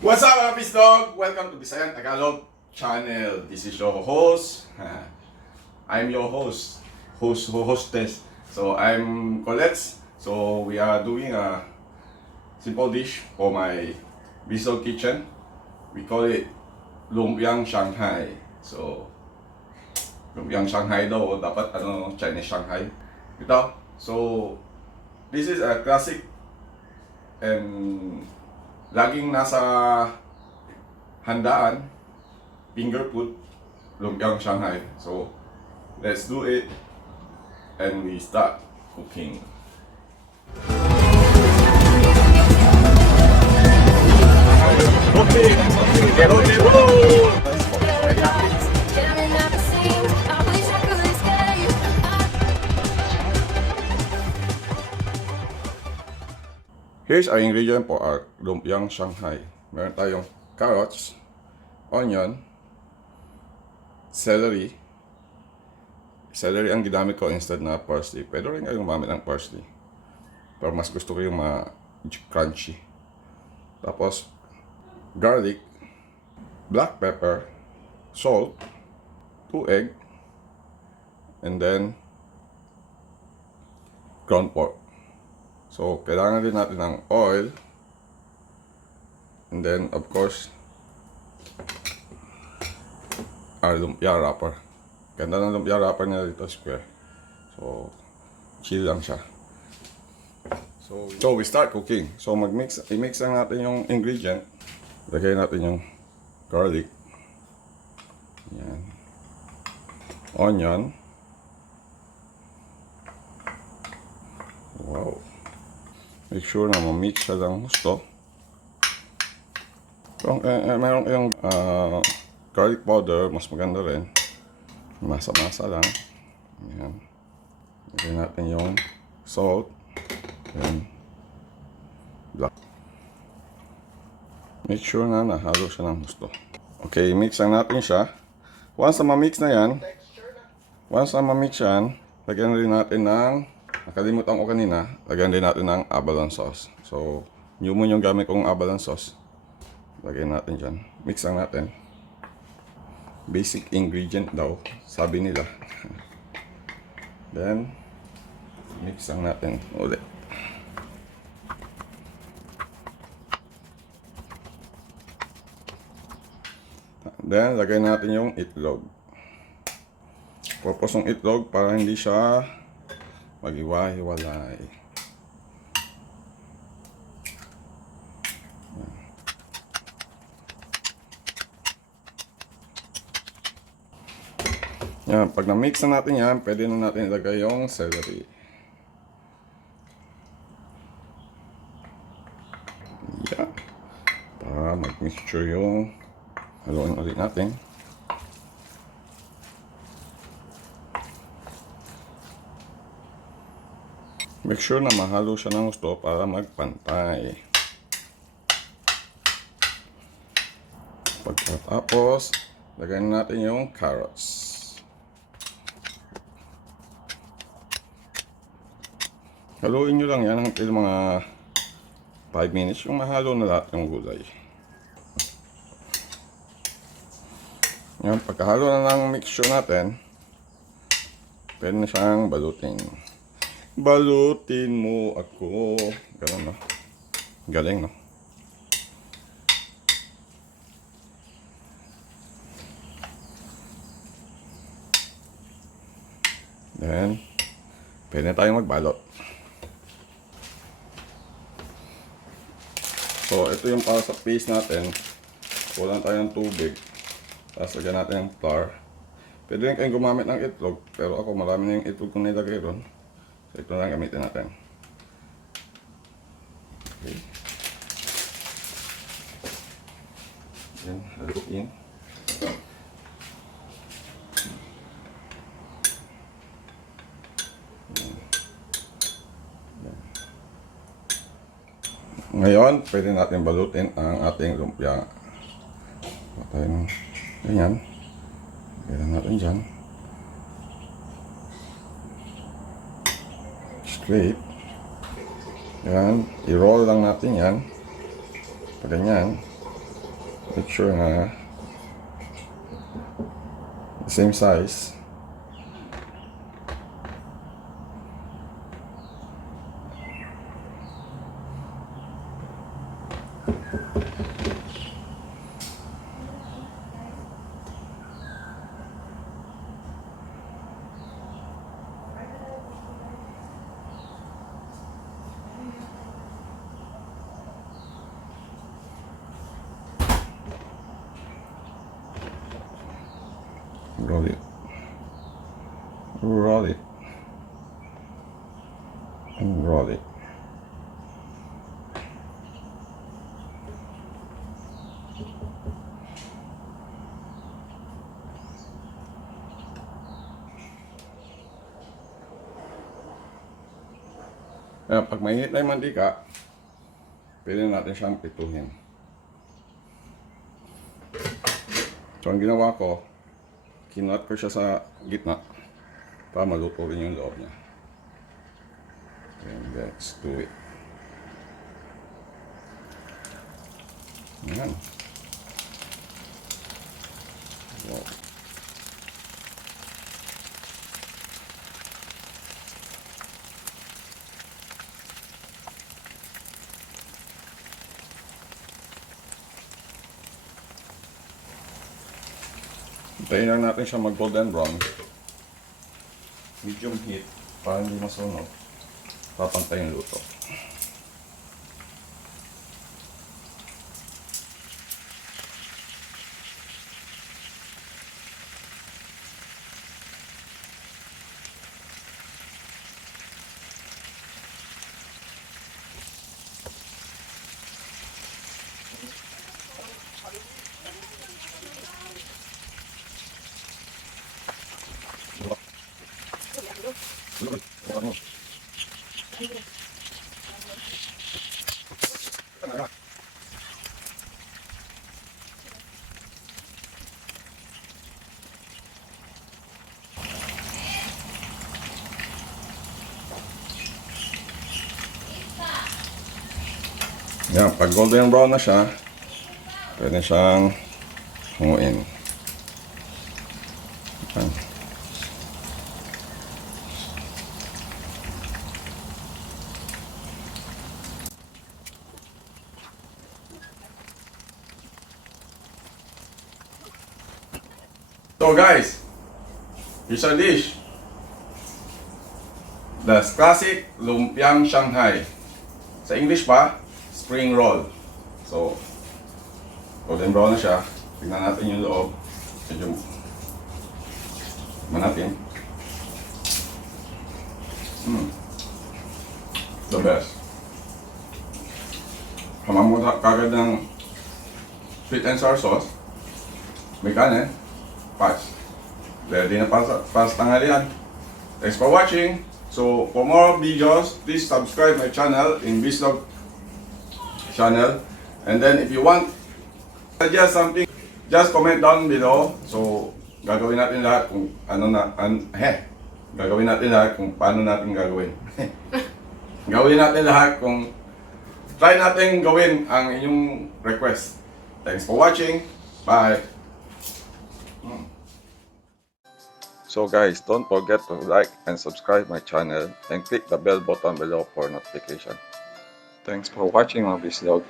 What's up mga VisLog? Welcome to Visayang Tagalog channel. This is your host. I'm your hostess. So I'm Corlitz. So we are doing a simple dish for my VisLog kitchen. We call it Lumpiang Shanghai. So Lumpiang Shanghai daw, dapat Chinese Shanghai. Ito. So this is a classic and laging nasa handaan, finger food, Lumpiang Shanghai. So, let's do it and we start cooking. Here's our ingredient for our Lumpiang Shanghai. Meron tayong carrots, onion, celery. Celery ang ginamit ko instead na parsley. Pwede rin kayong gumamit ng parsley. Pero mas gusto ko yung crunchy. Tapos, garlic, black pepper, salt, 2 egg, and then ground pork. So, kailangan din natin ng oil. And then, of course, our lumpia wrapper. Ganda ng lumpia wrapper niya dito, square. So, chill lang siya. So we start cooking. So, i-mix lang natin yung ingredient. Lagay natin yung garlic. Yan. Onion. Wow. Make sure na ma-mix siya ng gusto. Kung meron kayong garlic powder, mas maganda rin. Masa-masa lang. Ayan. Lagyan natin yung salt. And black. Make sure na nahalo siya ng gusto. Okay, mix lang natin siya. Once na ma-mix na yan, lagyan rin natin ng, nakalimutan ko kanina, lagyan din natin ng abalone sauce. So, new mo yung gamit kong abalone sauce. Lagyan natin dyan. Mix lang natin. Basic ingredient daw, sabi nila. Then, mix lang natin ulit. Then, lagyan natin yung itlog. Purpose ng itlog para hindi siya mag-iwa-hiwalay. Yan, pag na-mix na natin yan, pwede na natin ilagay yung celery. Yan. Para mag-mixture yung haluin ulit natin. Make sure na mahalo siya ng gusto para magpantay. Pagkatapos, lagyan natin yung carrots. Haluin nyo lang yan hanggang mga 5 minutes yung mahalo na lahat ng gulay. Yan, pagkahalo na ng mixture natin, pwede na siyang balutin. Balutin mo ako. Ganun, no? Galing, no? Then, pwede na tayong magbalot. So, ito yung para sa paste natin. Kulang tayo ng tubig. Tapos, lagyan natin yung flour. Pwede rin kayong gumamit ng itlog. Pero ako, marami na yung itlog kong nilagay ron. So, ito lang gamitin natin. Okay. Yan, haluin. Ngayon, pwede natin balutin ang ating lumpia. Patayin. Ganyan. Ganyan natin dyan. Straight. Yan. I-roll lang natin yan. Ganyan. make sure na the same size. Roll it, roll it, and roll it. Kaya pag mainit na yung mantika, pwede natin siyang pituhin. So ang ginawa ko, kinut ko siya sa gitna para maluto rin yung loob niya. And let's do it. Ayan. Wow. Hintayin lang natin siya mag golden brown. Medium heat para hindi masunog. Papantay yung luto. Yan, pag golden brown na siya, pwede siyang hanguin. Yan. So guys, here's our dish. The classic Lumpiang Shanghai. Sa English pa, spring roll. So, golden brown na siya. Tignan natin yung loob. Medyo natin. The best. Hamam mo kagad ng sweet and sour sauce. May kanin. Pas. Ready na para sa tanghalian. Thanks for watching. So, for more videos, please subscribe my channel in VisLog channel. And then if you want suggest something, just comment down below. So, gagawin natin lahat kung gagawin natin lahat kung paano natin gagawin. Gawin natin lahat kung try natin gawin ang inyong request. Thanks for watching. Bye. So guys, don't forget to like and subscribe my channel and click the bell button below for notification. Thanks for watching my VisLog.